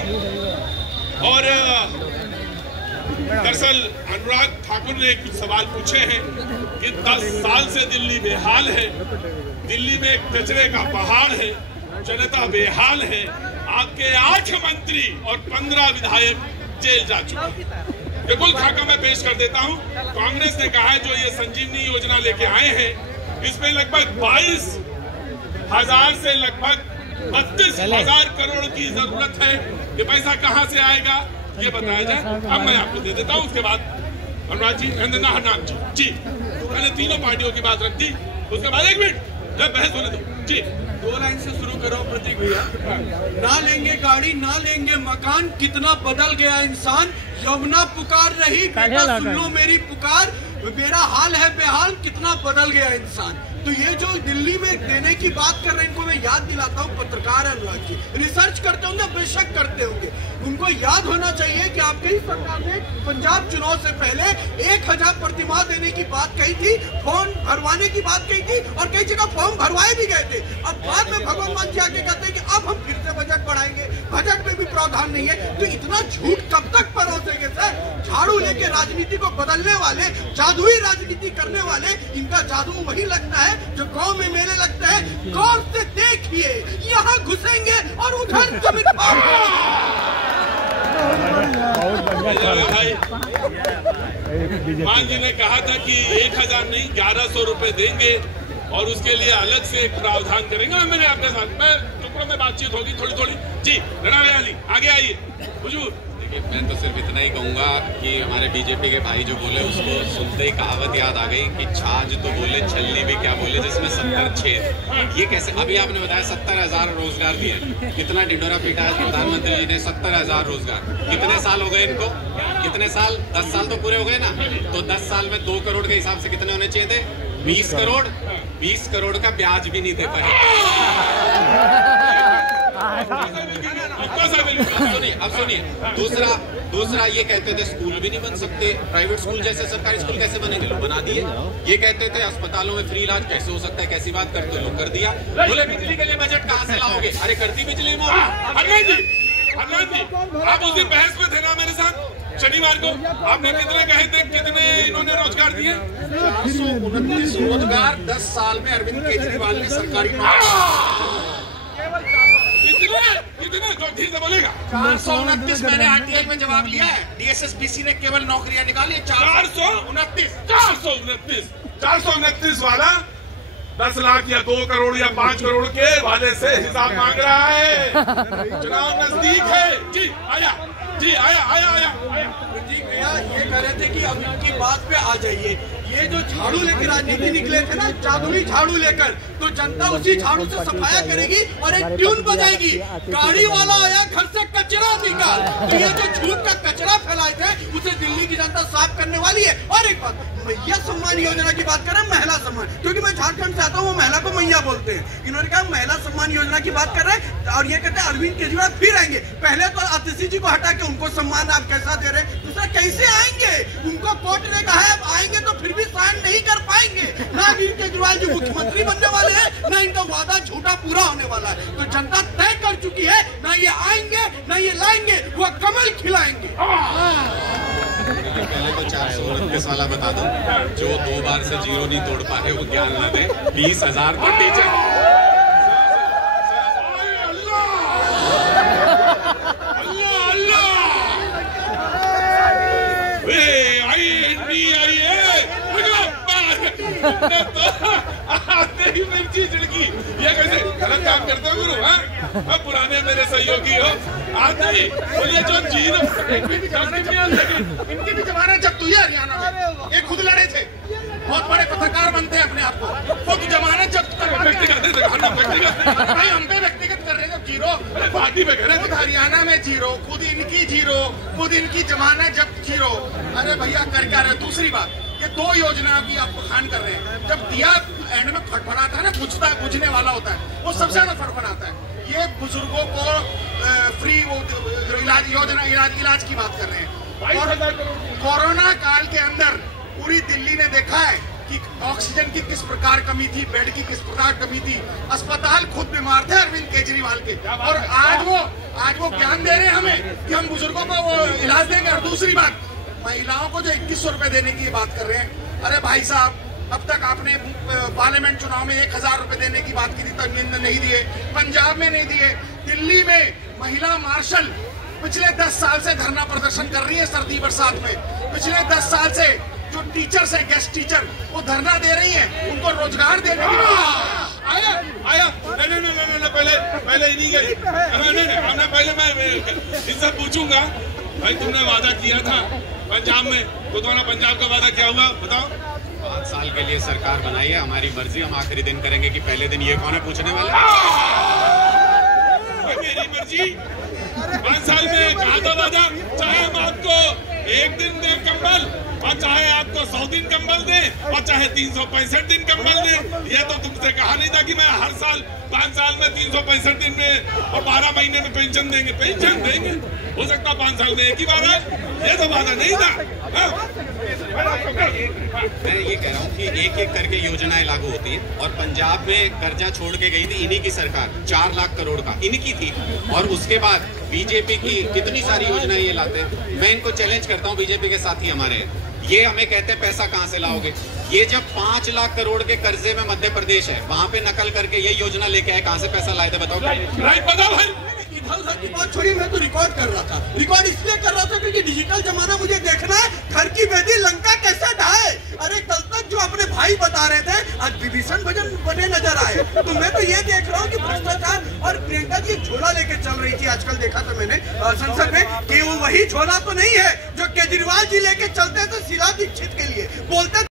और दरअसल अनुराग ठाकुर ने कुछ सवाल पूछे हैं कि 10 साल से दिल्ली बेहाल है, दिल्ली में कचरे का पहाड़ है, जनता बेहाल है, आपके 8 मंत्री और 15 विधायक जेल जा चुके हैं। बिल्कुल खाका मैं पेश कर देता हूं। कांग्रेस ने कहा है जो ये संजीवनी योजना लेके आए हैं इसमें लगभग 22,000 से लगभग 32,000 करोड़ की जरूरत है। ये पैसा कहां से आएगा ये बताया जाए। अब मैं आपको दे देता हूं। उसके बाद अनुराग जी, हरनाम जी, तो मैंने तीनों पार्टियों की बात रख दी। उसके बाद 1 मिनट जब बहस होने दो जी। 2 लाइन से शुरू करो प्रतीक भैया। ना लेंगे गाड़ी ना लेंगे मकान, कितना बदल गया इंसान। यमुना पुकार रही, बेटा सुन लो मेरी पुकार, मेरा हाल है बेहाल, कितना बदल गया इंसान। तो ये जो दिल्ली में देने की बात कर रहे हैं, इनको मैं याद दिलाता हूँ, पत्रकार है अनुराग जी, रिसर्च करते होंगे, बेशक करते होंगे, उनको याद होना चाहिए कि आपके ही सरकार ने पंजाब चुनाव से पहले 1000 प्रतिमाह देने की बात कही थी, फॉर्म भरवाने की बात कही थी और कई जगह फॉर्म भरवाए भी गए थे। अब बाद में भगवान मान जी आके कहते हैं कि अब हम फिर से बजट बढ़ाएंगे, बजट में भी प्रावधान नहीं है। तो इतना झूठ कब तक परोसेंगे सर? झाड़ू लेके राजनीति को बदलने वाले, जादुई राजनीति करने वाले, इनका जादू वही लगता है जो गांव में मेले लगता है। गौर से देखिए, यहाँ घुसेंगे और उधर जमीन भाई मान जी ने कहा था कि 1000 नहीं 1100 रुपए देंगे और उसके लिए अलग से एक प्रावधान करेंगे। मैंने आपके साथ मैं टुकड़ों में बातचीत होगी थोड़ी जी। रणा जी आगे आइए। हुजूर मैं तो सिर्फ इतना ही कहूंगा कि हमारे बीजेपी के भाई जो बोले उसको सुनते ही कहावत याद आ गई कि छाछ तो बोले छलनी भी क्या बोले, जिसमें 70 छेद। ये कैसे? अभी आपने बताया 70,000 रोजगार दिए, कितना डिंडोरा पीटा है प्रधानमंत्री जी ने। 70,000 रोजगार, कितने साल हो गए इनको? कितने साल? 10 साल तो पूरे हो गए ना। तो 10 साल में 2 करोड़ के हिसाब से कितने होने चाहिए थे? 20 करोड़। 20 करोड़ का ब्याज भी नहीं दे पाए। अब सुनिए, दूसरा ये कहते थे स्कूल भी नहीं बन सकते, प्राइवेट स्कूल जैसे सरकारी स्कूल कैसे बनेंगे? लोग बना दिए। ये कहते थे अस्पतालों में फ्री इलाज कैसे हो सकता है, कैसी बात करते हो? लोग कर दिया। बोले बिजली के लिए बजट कहाँ से लाओगे? अरे करती बिजली में। हरनाम जी आप उस दिन बहस में थे ना मेरे साथ शनिवार को, आपने कितने कहे थे, कितने इन्होंने रोजगार दिए? 429 रोजगार 10 साल में अरविंद केजरीवाल ने सरकारी ठीक से बोलेगा। 429 मैंने आरटीआई में जवाब लिया है। डीएसएसबीसी ने केवल नौकरियां निकाली 429 वाला 10 लाख या 2 करोड़ या 5 करोड़ के वाले से हिसाब मांग रहा है। चुनाव नजदीक है जी। आया जी, आया जी भैया ये कह रहे थे कि अब इनकी बात पे आ जाइए। ये जो झाड़ू लेकर राजनीति निकले थे ना, जादुई झाड़ू लेकर, तो जनता उसी झाड़ू से सफाया करेगी और एक ट्यून बजाएगी, गाड़ी वाला आया घर से कचरा निकाल। तो ये जो झूठ का कचरा फैलाए थे उसे दिल्ली की जनता साफ करने वाली है। और एक बात, मैया सम्मान योजना की बात करें, महिला सम्मान, क्योंकि मैं झारखंड से आता हूँ, वो महिला को मैया बोलते हैं। इन्होंने कहा महिला सम्मान योजना की बात कर रहे हैं और ये कहते हैं अरविंद केजरीवाल फिर आएंगे। पहले तो आतिशी जी को हटा के उनको सम्मान आप कैसा दे रहे हैं? दूसरा कैसे आएंगे? उनको कोर्ट ने कहा है अब आएंगे तो फिर भी साइन नहीं कर पाएंगे। ना अरविंद केजरीवाल जी मुख्यमंत्री बनने वाले हैं, ना इनका वादा झूठा पूरा होने वाला है। तो जनता तय कर चुकी है, ना ये आएंगे ना ये लाएंगे, वो कमल खिलाएंगे। पहले तो 429 वाला बता दो, जो 2 बार से जीरो नहीं तोड़ पा रहे वो ज्ञान न दे। 20,000 पर टीचर आते ही मिर्ची छिड़की। ये कैसे गलत काम करते हो गुरु? हाँ पुराने मेरे सहयोगी हो, आते ही बोलिए जो जीरो इनकी भी जमानत जब्त हुई है हरियाणा में। ये खुद लड़े थे, बहुत बड़े पत्रकार बनते हैं अपने आप को, खुद जमानत जब्त भाई हम पे व्यक्तिगत कर रहे हैं। जीरो पार्टी में करे, खुद हरियाणा में जीरो, खुद इनकी जीरो, खुद इनकी जमानत जब्त जीरो। अरे भैया कर क्या रहे? दूसरी बात, ये 2 योजना की आप बखान कर रहे हैं। जब दिया एंड में फटफटाता है ना, बुझने वाला होता है, वो सबसे ज्यादा फटफटाता है। ये बुजुर्गों को फ्री वो इलाज योजना, इलाज की बात कर रहे हैं। और कोरोना काल के अंदर पूरी दिल्ली ने देखा है कि ऑक्सीजन की किस प्रकार कमी थी, बेड की किस प्रकार कमी थी। अस्पताल खुद बीमार थे अरविंद केजरीवाल के, और आज वो ज्ञान दे रहे हैं हमें कि हम बुजुर्गों को वो इलाज देंगे। और दूसरी बात, महिलाओं को जो 2100 रुपए देने की बात कर रहे हैं, अरे भाई साहब, अब तक आपने पार्लियामेंट चुनाव में 1000 रुपए देने की बात की थी, तब नहीं दिए, पंजाब में नहीं दिए, दिल्ली में महिला मार्शल पिछले 10 साल से धरना प्रदर्शन कर रही है सर्दी बरसात में। पिछले 10 साल से जो टीचर्स हैं, गेस्ट टीचर, वो धरना दे रही हैं, उनको रोजगार देने की आया नहीं, पहले इन्हीं के नहीं, पहले मैं इनसे पूछूंगा, भाई तुमने वादा किया था पंजाब में, तो तुम्हारा पंजाब का वादा क्या हुआ बताओ? 5 साल के लिए सरकार बनाई है, हमारी मर्जी, हम आखिरी दिन करेंगे कि पहले दिन ये कौन है पूछने वाला। मेरी मर्जी, 5 साल में कहा था वादा, चाहे हम आपको 1 दिन दें कंबल, और चाहे आपको 100 दिन कंबल दें, और चाहे 365 दिन कंबल दें। ये तो तुमसे कहा नहीं था कि मैं हर साल 5 साल में 365 दिन में और 12 महीने में पेंशन देंगे। पेंशन देंगे, हो सकता 5 साल में एक ही बार है, ये तो वादा नहीं था। मैं ये कह रहा हूँ कि एक एक करके योजनाएं लागू होती हैं, और पंजाब में कर्जा छोड़ के गई थी इन्हीं की सरकार, 4 लाख करोड़ का इनकी थी, और उसके बाद बीजेपी की कितनी सारी योजनाएं ये लाते हैं। मैं इनको चैलेंज करता हूँ, बीजेपी के साथी हमारे, ये हमें कहते हैं पैसा कहाँ से लाओगे। ये जब 5 लाख करोड़ के कर्जे में मध्य प्रदेश है, वहाँ पे नकल करके ये योजना लेके आए, कहाँ से पैसा लाए थे बताओ? राइट बताओ भाई। इधर की बात छोड़िए, मैं तो रिकॉर्ड कर रहा था। रिकॉर्ड इसलिए कर रहा था क्योंकि डिजिटल जमाना मुझे देखना है, घर की बेटी लंका कैसे ढाए। अरे कल तक जो अपने भाई बता रहे थे, आज विभीषण बने नजर आए। तो मैं तो ये देख रहा हूँ कि भ्रष्टाचार, और प्रियंका जी झोला लेके चल रही थी, आजकल देखा था मैंने संसद में, कि वो वही झोला तो नहीं है जो केजरीवाल जी लेके चलते थे शीला दीक्षित के लिए, बोलते